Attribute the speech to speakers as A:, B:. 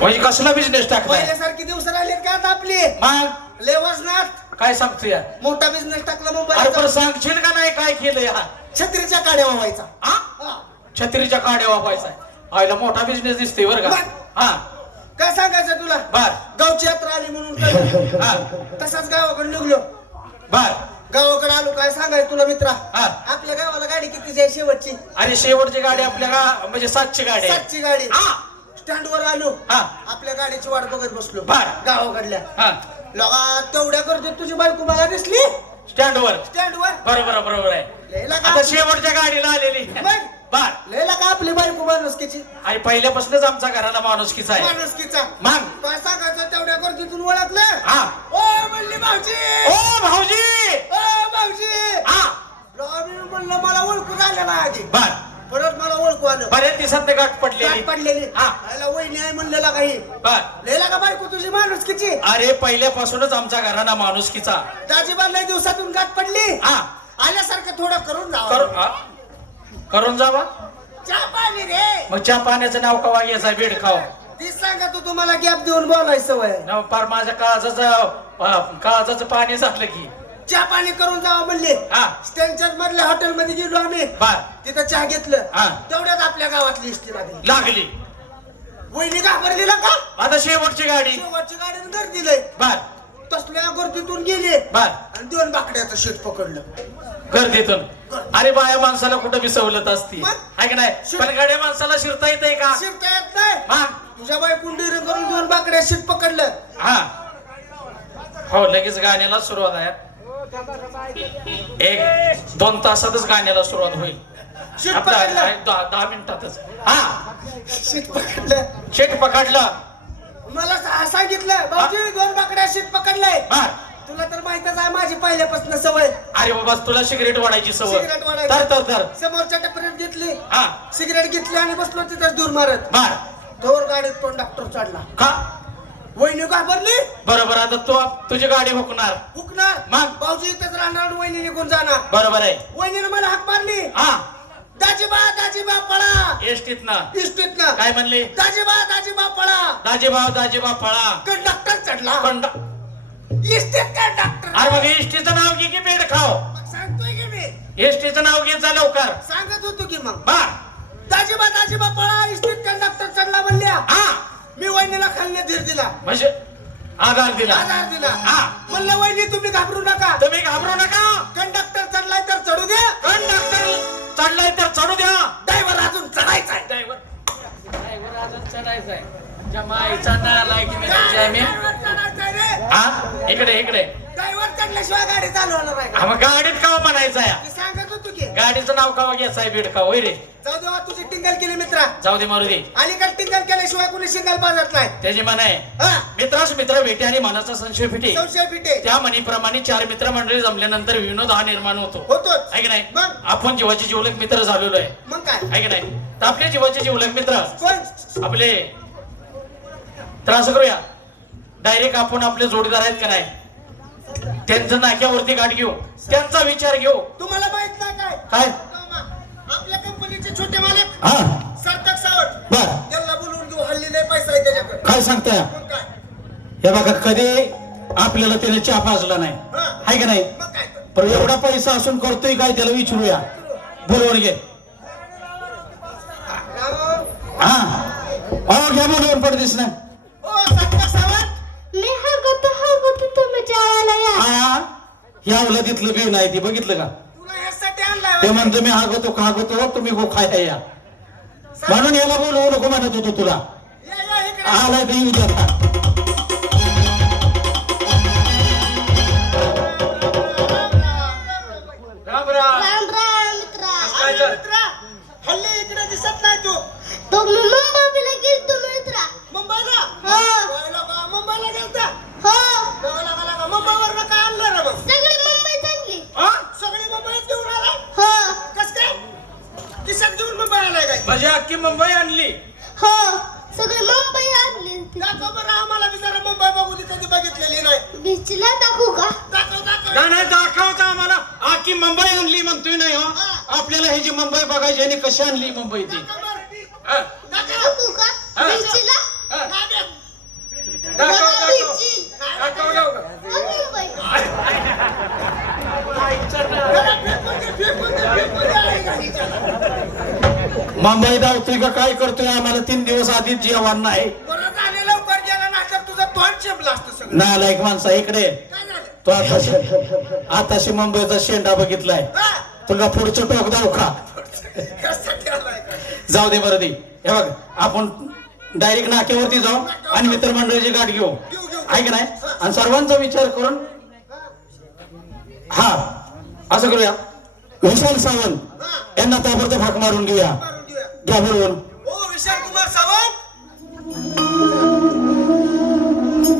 A: म्हणजे कसला बिझनेस टाकलाय
B: पहिल्यासारखे दिवस राहिलेत का आता आपली?
A: मग?
B: लय वजनात.
A: काय सांगतोय
B: मोठा बिझनेस टाकला मुंबईला
A: पण सांगशील का नाही काय केलंय हा?
B: छत्रीच्या काड्या व्हायचा.
A: हा? छत्रीच्या काड्या वापायचा आईला मोठा बिझनेस दिसतोय बरं का? हा.
B: काय सांगायचं तुला?
A: बर.
B: गावची यात्रा आली म्हणून काय?
A: हा.
B: तसाच गावाकडे निघलो.
A: बर.
B: गावाकडे आलो काय सांगायचं तुला मित्रा?
A: हा.
B: आपल्या गावाला गाडी कितीची आहे शेवटची?
A: अरे शेवटची गाडी आपल्या गा म्हणजे सातची गाडी आहे.
B: सातची गाडी.
A: हा.
B: स्टँड वर आलो.
A: हा.
B: आपल्या गाडीची वाट बघत बसलो.
A: बर.
B: गावाकडल्या.
A: हा.
B: लगा तेवढ्या करतो तुझी बायको मला दिसली?
A: स्टँडवर.
B: स्टँड वर
A: बरोबर बरोबर आहे.
B: लयला
A: आता
B: का
A: शेवटच्या गाडीला आलेली.
B: मग?
A: बर.
B: लयला का आपली बायको माणुसकीची.
A: आणि पहिल्यापासूनच आमचा घराला माणुसकीचा आहे.
B: माणुसकीचा.
A: मग?
B: काय सांगायचं तेवढ्या करतो ओळखलं?
A: हा.
B: ओ म्हणली भाऊजी.
A: ओ भाऊजी.
B: ओ भाऊजी.
A: हा.
B: लगा मी म्हणलं मला ओळखू झालं ना आधी.
A: बर.
B: परत मला ओळखू आलं.
A: बरेच दिवसात गाठ पडलेली.
B: गाठ पडलेली.
A: हा.
B: आयला वहिनी आहे म्हणलेला काही
A: बर.
B: लयला का बायको तुझी माणुसकीची?
A: अरे पहिल्यापासूनच आमचा घराणा माणुसकीचा.
B: दाजीबा लय दिवसातून गाठ पडली.
A: हा.
B: आल्यासारखं थोडं करून
A: करू
B: जावं
A: हा? करून जावा.
B: चहा पाणी रे.
A: मग चहा पाण्याचं नाव कवा घ्यायचा? बेड खाव
B: ती सांगा तू तुम्हाला गॅप देऊन बोलायचं आहे.
A: नाव पार माझ्या काळजाचं काळजाचं पाणी झालं की.
B: चहा पाणी करून जावं म्हणले.
A: हा.
B: स्टँडच्या मधल्या हॉटेल मध्ये गेलो आम्ही.
A: बर.
B: तिथं चहा घेतलं.
A: हा.
B: तेवढ्यात आपल्या गावातली इष्टी लागली.
A: लागली.
B: वहिनी घाबरलेला का?
A: आता शेवटची गाडी.
B: शेवटची गाडीनं घर दिलंय.
A: बर.
B: तसल्या गर्दीतून गेले.
A: बर.
B: आणि दोन बाकड्याचं शीट पकडलं.
A: गर्दीतून. अरे बाया माणसाला कुठं बी सवलत असती?
B: मग?
A: आहे की नाही? पण गाड्या माणसाला शिरता येते का?
B: शिरता येत नाही.
A: हा.
B: तुझ्या बाई कुंडी करून दोन बाकड्या शीट पकडलं.
A: हा. हो लगेच गाण्याला सुरुवात आहे. एक दोन तासातच गाण्याला सुरुवात होईल. दहा दहा मिनिटातच. हा.
B: शीट पकडलं.
A: शेट पकडला.
B: मला सांगितलं भाऊजी दोन बाकड्या शीट पकडलंय. तुला तर माहितच आहे माझी पहिल्यापासून सवय.
A: अरे बाबा तुला सिगरेट वाढायची सवय.
B: सिगरेट वाढायची.
A: तर तर तर
B: समोरच्या टपरीत घेतली.
A: हा.
B: सिगरेट घेतली आणि बसलो तिथं दूर मारत.
A: बर
B: दोर गाडीत पण डॉक्टर चढला
A: का?
B: वहिनी घाबरली?
A: बरोबर आता तू तुझी गाडी हुकणार.
B: हुकणार?
A: मग?
B: भाऊजी इथंच राहणार आणि वहिनी निघून जाणार.
A: बरोबर आहे.
B: वहिनीने मला हाक मारली.
A: हा.
B: दाजीबा दाजीबा पळा.
A: एसटीत ना
B: इष्टीत ना
A: काय म्हणले?
B: दाजीबा दाजीबा पळा.
A: दाजीबाव दाजीबा फळा
B: कंडक्टर चढला.
A: पण
B: इष्टीत कंडक्टर.
A: अरे मग एसटीचं नाव घे की बेड खाव
B: सांगतोय की मी.
A: एसटीचं नाव घे जा लवकर.
B: सांगत होतो की मग.
A: बा.
B: दाजीबा दाजीबा पळा इष्टीत वहिनीला खाल्ले धीर दिला.
A: म्हणजे? आधार दिला.
B: आधार दिला.
A: हा.
B: म्हणलं वहिनी तुम्ही घाबरू नका.
A: तुम्ही घाबरू नका.
B: कंडक्टर चढलाय तर चढू द्या.
A: कंडक्टर चढलाय तर चढू द्या.
B: ड्रायव्हर अजून चढायचा आहे.
A: ड्रायव्हर. ड्रायव्हर अजून चढायचंय जमायचा नालायक मी तुझ्या मी
B: ड्रायव्हर चढायचा रे.
A: हा? इकडे इकडे.
B: ड्रायव्हर चढल्याशिवाय गाडी चालवणार आहे
A: मग गाडीत का म्हणायचं
B: होतो की?
A: गाडीचं नाव का घ्यायचं आहे बेड का होय रे.
B: जाऊ देवा तुझी टिंगल केली मित्रा.
A: जाऊ दे मारू दे
B: अलीकडे टिंगल केल्याशिवाय कुणी सिंगल बाजत नाही.
A: त्याची मन आहे
B: हा.
A: मित्रास मित्र भेटे आणि मनाचा संशय फिटे.
B: संशय फिटे.
A: त्या म्हणीप्रमाणे चार मित्र मंडळी जमल्यानंतर विनोद हा निर्माण होतो.
B: होतोच.
A: आहे की नाही?
B: मग?
A: आपण जीवाचे जिवलक मित्र झालेलो आहे.
B: मग काय?
A: आहे की नाही? तर आपल्या जीवाचे जिवलक मित्र
B: कोण?
A: आपले तर असं करूया डायरेक्ट आपण आपले जोडीदार आहेत का नाही? त्यांचं नाक्यावरती गाठ घेऊ. त्यांचा विचार घेऊ.
B: काय? आपल्या कंपनीचे छोटे मालक.
A: हा.
B: सार्थक सावट
A: बर.
B: त्यांना बोलवून घेऊ. हल्ली लय पैसा आहे त्याच्याकडे.
A: काय सांगताय?
B: मग काय?
A: हे बघा कधी आपल्याला त्याने चहा पाजला नाही.
B: हा.
A: आहे का नाही?
B: मग काय तर.
A: पण एवढा पैसा असून करतोय काय त्याला विचारूया. बोलवून घे.
B: राव.
A: हा. हो घ्या बोलवून पडतेस ना
B: ओ सार्थक सावट
C: मी हगत हगत तुम्ही जेवायला या.
A: हा. ह्या तिथलं बी नाही ते. बघितलं का? ते. म्हणतो मी हागतो खागतो तुम्ही गो खायला या. म्हणून याला बोलवू नको म्हणत होतो तुला.
B: या या इकडे.
A: आलाय ते येऊ दे आता राम राम.
C: राम राम मित्रा.
A: काय
B: अरे मित्रा, हल्ली इकडे दिसत नाही तू.
C: तुम्ही मुंबईला गेलतो मित्रा.
B: मुंबईला?
C: हो.
B: मुंबईला गेलता
C: हो
B: लगा लगा लगा मुंबईवर काय आणलं रे मग
C: सगळी मुंबई चांगली
B: हा? सगळी मुंबईत घेऊन आला
C: हो
B: कस काय किशात घेऊन मुंबई आलाय काय
A: म्हणजे अख्खी मुंबई आणली
C: हो सगळी मुंबई आणली.
B: दाखव बरं आम्हाला बी जरा मुंबई बघू ती कधी बघितलेली नाही
C: बीचला दाखवू का
B: दाखव दाखव
A: नाही नाही दाखवता आम्हाला अख्खी मुंबई आणली म्हणतोय नाही हो आपल्याला ही जी मुंबई बघायची आणि कशी आणली मुंबई ती
B: दाखव बरं.
A: हा?
B: दाखव
C: दाखवू का
A: हा.
C: बीचला
A: हा?
B: गाड्यात
A: मुंबई धावतोय का काय करतोय? आम्हाला तीन दिवस आधीच जेवण नाही. नालायक माणसा इकडे. तो आताशी आताशी मुंबईचा शेंडा बघितलाय? तुला पुढचं टोक दाव का? जाऊ दे बरं दे. हे बघ आपण डायरेक्ट नाक्यावरती जाऊ आणि मित्रमंडळाची गाठ घेऊ. आहे का नाही? आणि सर्वांचा विचार करून हा असं करूया. विशाल सावंत यांना ताबडतोब हाक मारून घेऊया.
B: घ्या बरोबर
A: ओ विशाल कुमार सावंत